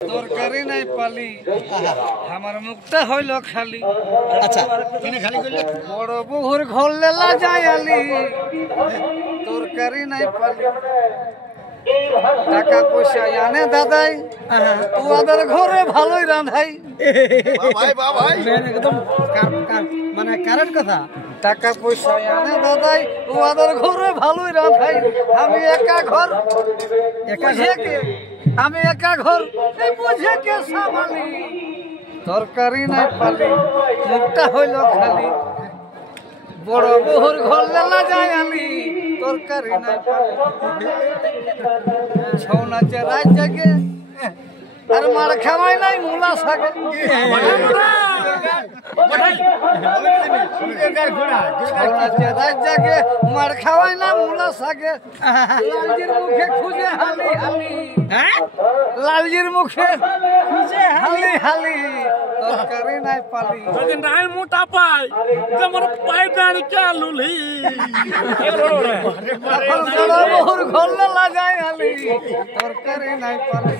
তরকারি নাই পালি আমার মুখটা হইল খালি। আচ্ছা বড় বহুর ঘর লেলা যায় আলি তরকারি নাই পালি টাকা পয়সা আনে দাদাই তোমাদের ঘরে ভালোই রাঁধাই। একদম মানে কারেন্ট কথা। টাকা পয়সা আনে দাদাই তোমাদের ঘরে ভালোই রাঁধাই। আমি একা ঘর আমি একা ঘর এই বুঝে কে সামালি তরকারি নাই পালি মুখটা হইল খালি। বড় বহুর ঘর লেলা যায় আমি তরকারি নাই পালি। ছৌ নাচে রাত জাগে আর মার খাওয়াই নাই মূলা শাকে। রাত জাগে মার খাওয়াই না মূলা শাকে। লালজির মুখে খুঁজে হালি হালি লালজির মুখে খুঁজে হালি হালি তরকারি নাই পালি। যদি নাই মোটা পাই যেমন পাই দাঁড়ি চালুলি বহুর ঘর লেলা যায় হালি তরকারি নাই পালি।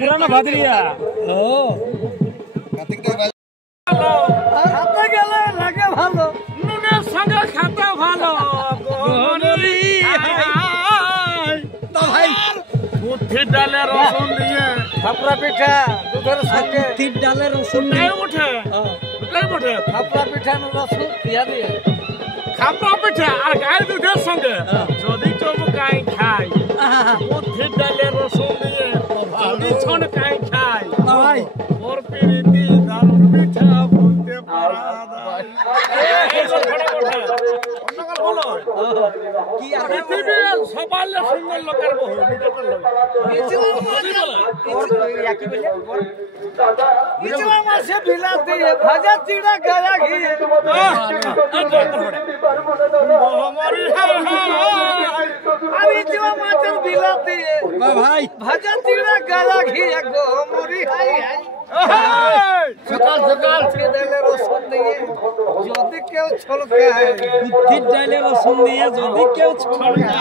পুরানো ভাদরিয়া খাতে গেলে লাগে ভালো নুনের সঙ্গে খাতে ভালো বুদ্ধি ডালে রসুন দিয়ে খাপড়া পিঠা দুধের সঙ্গে ডালের রসুন উঠে উঠে খাপড়া পিঠা রসুন দিয়া দিয়ে খাপড়া পিঠা আর গায়ে দুধের সঙ্গে যদি চমকাই খাই বুদ্ধি ডালে রসুন দিয়ে যদি ছনকাই খাই ভাই ওর পিরিতি দারুণ পিঠা বলতে পারা কি আর পৃথিবীর সবার সুন্দর লোকের বহু মাসে বিলা দিয়ে ভাজা চিড়া গায়া ঘিয়ে আর ইচলা মাছের বিলা দিয়ে ভাই ভাজা চিড়া গায়া ঘিয়ে গো মরি হাই হাই সকাল সকাল দিলে রসুন দিয়ে যদি কেউ ছলকায় বুদ্ধির ডালের রসুন দিয়ে যদি কেউ ছড়কা